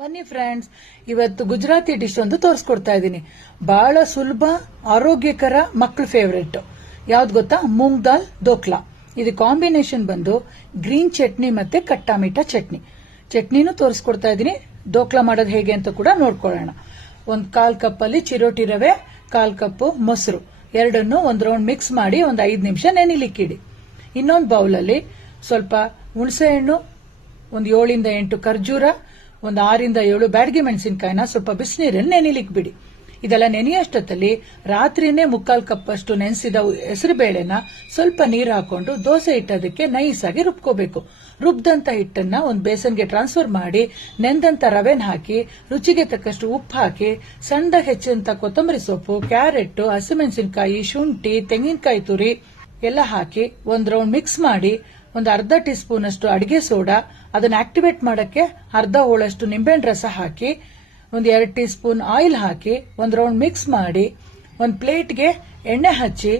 ಬನ್ನಿ ಫ್ರೆಂಡ್ಸ್, ಇವತ್ತು ಗುಜರಾತಿ ಡಿಶ್ ಒಂದು ತೋರಿಸ್ಕೊಡ್ತಾ ಇದ್ದೀನಿ. ಬಹಳ ಸುಲಭ, ಆರೋಗ್ಯಕರ, ಮಕ್ಕಳ ಫೇವರೇಟ್. ಯಾವ್ದು ಗೊತ್ತಾ? ಮೂಂಗ್ ದಾಲ್ ದೋಕ್ಲಾ. ಇದು ಕಾಂಬಿನೇಷನ್ ಬಂದು ಗ್ರೀನ್ ಚಟ್ನಿ ಮತ್ತೆ ಕಟ್ಟಾ ಮೀಠಾ ಚಟ್ನಿ. ಚಟ್ನಿನೂ ತೋರಿಸ್ಕೊಡ್ತಾ ಇದ್ದೀನಿ. ದೋಕ್ಲಾ ಮಾಡೋದು ಹೇಗೆ ಅಂತ ಕೂಡ ನೋಡ್ಕೊಳ್ಳೋಣ. ಒಂದು 1/4 ಕಪ್ಪಲ್ಲಿ ಚಿರೋಟಿ ರವೆ, 1/4 ಕಪ್ ಮೊಸರು, ಎರಡನ್ನು ಒಂದು ರೌಂಡ್ ಮಿಕ್ಸ್ ಮಾಡಿ ಒಂದು 5 ನಿಮಿಷ ನೆನಿಲಿಕ್ಕಿಡಿ. ಇನ್ನೊಂದು ಬೌಲಲ್ಲಿ ಸ್ವಲ್ಪ ಹುಣಸೆ ಹಣ್ಣು, ಒಂದು 7 ಇಂದ 8 ಖರ್ಜೂರ, ಒಂದು 6 ಇಂದ 7 ಬ್ಯಾಡಗಿ ಮೆಣಸಿನಕಾಯಿನ ಸ್ವಲ್ಪ ಬಿಸಿನೀರಲ್ಲಿ ನೆನಿಲಿಕ್ಕೆ ಬಿಡಿ. ಇದೆಲ್ಲ ನೆನೆಯಷ್ಟೊತ್ತಲ್ಲಿ ರಾತ್ರಿನೇ 3/4 ಕಪ್ ಅಷ್ಟು ನೆನೆಸಿದ ಹೆಸರು ಬೇಳೆನ ಸ್ವಲ್ಪ ನೀರು ಹಾಕೊಂಡು ದೋಸೆ ಹಿಟ್ಟದಕ್ಕೆ ನೈಸ್ ಆಗಿ ರುಬ್ಕೋಬೇಕು. ರುಬ್ದಂತ ಹಿಟ್ಟನ್ನ ಒಂದು ಬೇಸನ್ಗೆ ಟ್ರಾನ್ಸ್ಫರ್ ಮಾಡಿ ನೆಂದಂತ ರವೆನ ಹಾಕಿ ರುಚಿಗೆ ತಕ್ಕಷ್ಟು ಉಪ್ಪು ಹಾಕಿ ಸಣ್ಣದಾಗಿ ಹೆಚ್ಚಂತ ಕೊತ್ತಂಬರಿ ಸೊಪ್ಪು, ಕ್ಯಾರೆಟ್, ಹಸಿಮೆಣಸಿನಕಾಯಿ, ಶುಂಠಿ, ತೆಂಗಿನಕಾಯಿ ತುರಿ ಎಲ್ಲ ಹಾಕಿ ಒಂದು ರೌಂಡ್ ಮಿಕ್ಸ್ ಮಾಡಿ ಒಂದು ಅರ್ಧ ಟೀ ಸ್ಪೂನ್ ಅಷ್ಟು ಅಡಿಗೆ ಸೋಡಾ, ಅದನ್ನ ಆಕ್ಟಿವೇಟ್ ಮಾಡಕ್ಕೆ ಅರ್ಧ ಹೋಳಷ್ಟು ನಿಂಬೆಹಣ್ಣು ರಸ ಹಾಕಿ ಒಂದು 2 ಟೀ ಸ್ಪೂನ್ ಆಯಿಲ್ ಹಾಕಿ ಒಂದು ರೌಂಡ್ ಮಿಕ್ಸ್ ಮಾಡಿ ಒಂದು ಪ್ಲೇಟ್ಗೆ ಎಣ್ಣೆ ಹಚ್ಚಿ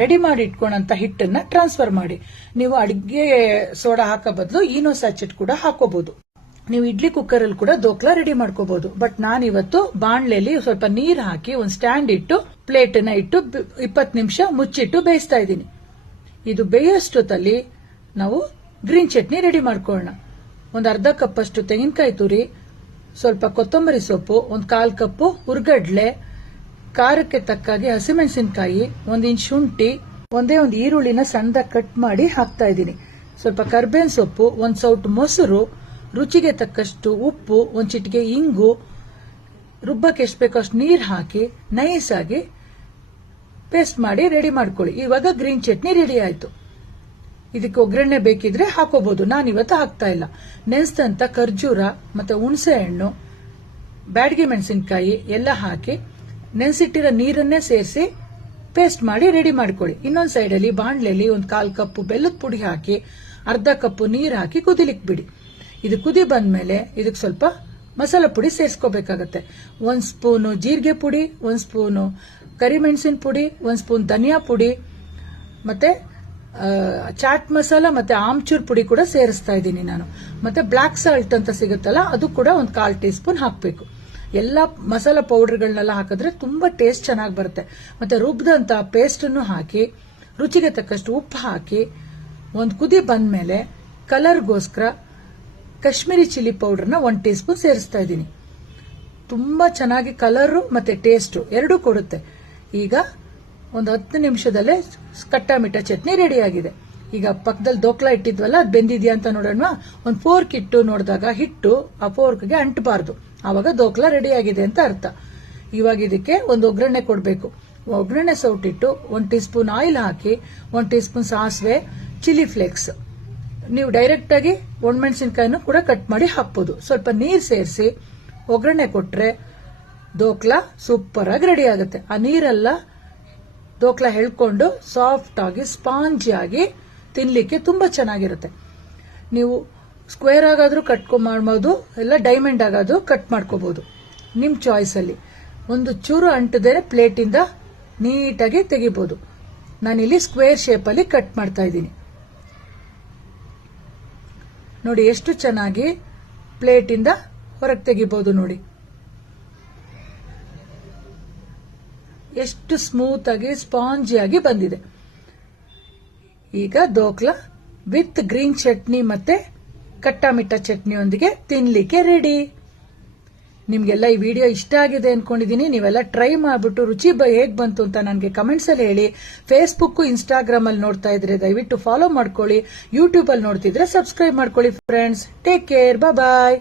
ರೆಡಿ ಮಾಡಿ ಇಟ್ಕೊಂಡಂತ ಹಿಟ್ಟನ್ನ ಟ್ರಾನ್ಸ್ಫರ್ ಮಾಡಿ. ನೀವು ಅಡಿಗೆ ಸೋಡಾ ಹಾಕೋ ಬದಲು ಈನೋ ಸ್ಯಾಚೆಟ್ ಕೂಡ ಹಾಕೋಬಹುದು. ನೀವು ಇಡ್ಲಿ ಕುಕ್ಕರ್ ಅಲ್ಲಿ ಕೂಡ ದೋಕ್ಲಾ ರೆಡಿ ಮಾಡ್ಕೋಬಹುದು. ಬಟ್ ನಾನಿವತ್ತು ಬಾಣ್ಲೆಯಲ್ಲಿ ಸ್ವಲ್ಪ ನೀರು ಹಾಕಿ ಒಂದು ಸ್ಟ್ಯಾಂಡ್ ಇಟ್ಟು ಪ್ಲೇಟ್ನ ಇಟ್ಟು 20 ನಿಮಿಷ ಮುಚ್ಚಿಟ್ಟು ಬೇಯಿಸ್ತಾ ಇದ್ದೀನಿ. ಇದು ಬೇಯೋಷ್ಟೊತ್ತಲ್ಲಿ ನಾವು ಗ್ರೀನ್ ಚಟ್ನಿ ರೆಡಿ ಮಾಡ್ಕೊಳ್ಳೋಣ. ಒಂದು ಅರ್ಧ ಕಪ್ ಅಷ್ಟು ತೆಂಗಿನಕಾಯಿ ತುರಿ, ಸ್ವಲ್ಪ ಕೊತ್ತಂಬರಿ ಸೊಪ್ಪು, ಒಂದು 1/4 ಕಪ್ ಹುರ್ಗಡ್ಲೆ, ಖಾರಕ್ಕೆ ತಕ್ಕಾಗಿ ಹಸಿಮೆಣಸಿನಕಾಯಿ, 1 ಇಂಚ್ ಶುಂಠಿ, ಒಂದೇ ಒಂದು ಈರುಳ್ಳಿನ ಸಣ್ಣದಾಗಿ ಕಟ್ ಮಾಡಿ ಹಾಕ್ತಾ ಇದ್ದೀನಿ. ಸ್ವಲ್ಪ ಕರ್ಬೇವಿನ ಸೊಪ್ಪು, ಒಂದು ಸೌಟ್ ಮೊಸರು, ರುಚಿಗೆ ತಕ್ಕಷ್ಟು ಉಪ್ಪು, ಒಂದು ಚಿಟಿಕೆ ಇಂಗು, ರುಬ್ಬಕ್ಕೆ ಎಷ್ಟು ಬೇಕೋ ಅಷ್ಟು ನೀರು ಹಾಕಿ ನೈಸ್ ಆಗಿ ಪೇಸ್ಟ್ ಮಾಡಿ ರೆಡಿ ಮಾಡ್ಕೊಳ್ಳಿ. ಇವಾಗ ಗ್ರೀನ್ ಚಟ್ನಿ ರೆಡಿ ಆಯ್ತು. ಇದಕ್ಕೆ ಒಗ್ಗರಣೆ ಬೇಕಿದ್ರೆ ಹಾಕೋಬಹುದು. ನಾನಿವತ್ತು ಹಾಕ್ತಾ ಇಲ್ಲ. ನೆನೆಸಿದಂತ ಖರ್ಜೂರ ಮತ್ತೆ ಹುಣಸೆ ಹಣ್ಣು, ಬ್ಯಾಡಗಿ ಮೆಣಸಿನಕಾಯಿ ಎಲ್ಲ ಹಾಕಿ ನೆನೆಸಿಟ್ಟಿರೋ ನೀರನ್ನೇ ಸೇರಿಸಿ ಪೇಸ್ಟ್ ಮಾಡಿ ರೆಡಿ ಮಾಡ್ಕೊಳ್ಳಿ. ಇನ್ನೊಂದು ಸೈಡಲ್ಲಿ ಬಾಣ್ಲೆಯಲ್ಲಿ ಒಂದು 1/4 ಕಪ್ ಬೆಲ್ಲದ ಪುಡಿ ಹಾಕಿ ಅರ್ಧ ಕಪ್ ನೀರು ಹಾಕಿ ಕುದಿಲಿಕ್ಕೆ ಬಿಡಿ. ಇದು ಕುದಿ ಬಂದ್ಮೇಲೆ ಇದಕ್ಕೆ ಸ್ವಲ್ಪ ಮಸಾಲ ಪುಡಿ ಸೇರಿಸ್ಕೋಬೇಕಾಗತ್ತೆ. 1 ಸ್ಪೂನು ಜೀರಿಗೆ ಪುಡಿ, 1 ಸ್ಪೂನು ಕರಿಮೆಣಸಿನ ಪುಡಿ, 1 ಸ್ಪೂನ್ ಧನಿಯಾ ಪುಡಿ, ಮತ್ತೆ ಚಾಟ್ ಮಸಾಲ ಮತ್ತೆ ಆಮ್ಚೂರ್ ಪುಡಿ ಕೂಡ ಸೇರಿಸ್ತಾ ಇದ್ದೀನಿ ನಾನು. ಮತ್ತೆ ಬ್ಲಾಕ್ ಸಾಲ್ಟ್ ಅಂತ ಸಿಗುತ್ತಲ್ಲ, ಅದು ಕೂಡ ಒಂದು 1/4 ಟೀ ಸ್ಪೂನ್ ಹಾಕಬೇಕು. ಎಲ್ಲ ಮಸಾಲ ಪೌಡರ್ಗಳನ್ನೆಲ್ಲ ಹಾಕಿದ್ರೆ ತುಂಬಾ ಟೇಸ್ಟ್ ಚೆನ್ನಾಗಿ ಬರುತ್ತೆ. ಮತ್ತೆ ರುಬ್ದಂತ ಪೇಸ್ಟ್ ಅನ್ನು ಹಾಕಿ ರುಚಿಗೆ ತಕ್ಕಷ್ಟು ಉಪ್ಪು ಹಾಕಿ ಒಂದು ಕುದಿ ಬಂದ್ಮೇಲೆ ಕಲರ್ಗೋಸ್ಕರ ಕಾಶ್ಮೀರಿ ಚಿಲ್ಲಿ ಪೌಡರ್ನ 1 ಟೀ ಸ್ಪೂನ್ ಸೇರಿಸ್ತಾ ಇದ್ದೀನಿ. ತುಂಬಾ ಚೆನ್ನಾಗಿ ಕಲರ್ ಮತ್ತೆ ಟೇಸ್ಟ್ ಎರಡೂ ಕೊಡುತ್ತೆ. ಈಗ ಒಂದು 10 ನಿಮಿಷದಲ್ಲೇ ಕಟ್ಟಾ ಮೀಠಾ ಚಟ್ನಿ ರೆಡಿ ಆಗಿದೆ. ಈಗ ಪಕ್ಕದಲ್ಲಿ ದೋಕ್ಲಾ ಇಟ್ಟಿದ್ವಲ್ಲ, ಅದು ಬೆಂದಿದ್ಯಾ ಅಂತ ನೋಡೋಣ. ಒಂದು ಫೋರ್ಕ್ ಇಟ್ಟು ನೋಡಿದಾಗ ಹಿಟ್ಟು ಆ ಫೋರ್ಕ್ಗೆ ಅಂಟಬಾರ್ದು, ಆವಾಗ ದೋಕ್ಲಾ ರೆಡಿ ಆಗಿದೆ ಅಂತ ಅರ್ಥ. ಇವಾಗ ಇದಕ್ಕೆ ಒಂದು ಒಗ್ಗರಣೆ ಕೊಡಬೇಕು. ಒಗ್ಗರಣೆ ಸೌಟಿಟ್ಟು 1 ಟೀ ಸ್ಪೂನ್ ಆಯಿಲ್ ಹಾಕಿ 1 ಟೀ ಸ್ಪೂನ್ ಸಾಸಿವೆ, ಚಿಲ್ಲಿ ಫ್ಲೇಕ್ಸ್, ನೀವು ಡೈರೆಕ್ಟ್ ಆಗಿ ಒಣಮೆಣಸಿನಕಾಯಿನೂ ಕೂಡ ಕಟ್ ಮಾಡಿ ಹಾಕ್ಬೋದು. ಸ್ವಲ್ಪ ನೀರು ಸೇರಿಸಿ ಒಗ್ಗರಣೆ ಕೊಟ್ರೆ ದೋಕ್ಲಾ ಸೂಪರ್ ಆಗಿ ರೆಡಿ ಆಗುತ್ತೆ. ಆ ನೀರೆಲ್ಲ ದೋಕ್ಲಾ ಎಳ್ಕೊಂಡು ಸಾಫ್ಟ್ ಆಗಿ ಸ್ಪಾಂಜಿ ಆಗಿ ತಿನ್ಲಿಕ್ಕೆ ತುಂಬಾ ಚೆನ್ನಾಗಿರುತ್ತೆ. ನೀವು ಸ್ಕ್ವೇರ್ ಆಗಾದ್ರೂ ಮಾಡ್ಬೋದು, ಎಲ್ಲ ಡೈಮಂಡ್ ಆಗಾದ್ರೂ ಕಟ್ ಮಾಡ್ಕೋಬಹುದು, ನಿಮ್ ಚಾಯ್ಸ್ ಅಲ್ಲಿ. ಒಂದು ಚೂರು ಅಂಟದೇ ಪ್ಲೇಟಿಂದ ನೀಟಾಗಿ ತೆಗಿಬಹುದು. ನಾನಿಲ್ಲಿ ಸ್ಕ್ವೇರ್ ಶೇಪ್ ಅಲ್ಲಿ ಕಟ್ ಮಾಡ್ತಾ ಇದ್ದೀನಿ. ನೋಡಿ ಎಷ್ಟು ಚೆನ್ನಾಗಿ ಪ್ಲೇಟಿಂದ ಹೊರಗೆ ತೆಗಿಬಹುದು. ನೋಡಿ ಎಷ್ಟು ಸ್ಮೂತ್ ಆಗಿ ಸ್ಪಾಂಜಿ ಆಗಿ ಬಂದಿದೆ. ಈಗ ದೋಕ್ಲಾ ವಿತ್ ಗ್ರೀನ್ ಚಟ್ನಿ ಮತ್ತೆ ಕಟ್ಟಾ ಮೀಠಾ ಚಟ್ನಿಯೊಂದಿಗೆ ತಿನ್ಲಿಕ್ಕೆ ರೆಡಿ. ನಿಮ್ಗೆಲ್ಲ ಈ ವಿಡಿಯೋ ಇಷ್ಟ ಆಗಿದೆ ಅನ್ಕೊಂಡಿದೀನಿ. ನೀವೆಲ್ಲ ಟ್ರೈ ಮಾಡ್ಬಿಟ್ಟು ರುಚಿ ಹೇಗ್ ಬಂತು ಅಂತ ನನಗೆ ಕಮೆಂಟ್ಸ್ ಅಲ್ಲಿ ಹೇಳಿ. ಫೇಸ್ಬುಕ್, ಇನ್ಸ್ಟಾಗ್ರಾಮ್ ಅಲ್ಲಿ ನೋಡ್ತಾ ಇದ್ರೆ ದಯವಿಟ್ಟು ಫಾಲೋ ಮಾಡ್ಕೊಳ್ಳಿ. ಯೂಟ್ಯೂಬ್ ಅಲ್ಲಿ ನೋಡ್ತಿದ್ರೆ ಸಬ್ಸ್ಕ್ರೈಬ್ ಮಾಡ್ಕೊಳ್ಳಿ ಫ್ರೆಂಡ್ಸ್. ಟೇಕ್ ಕೇರ್, ಬಾಯ್.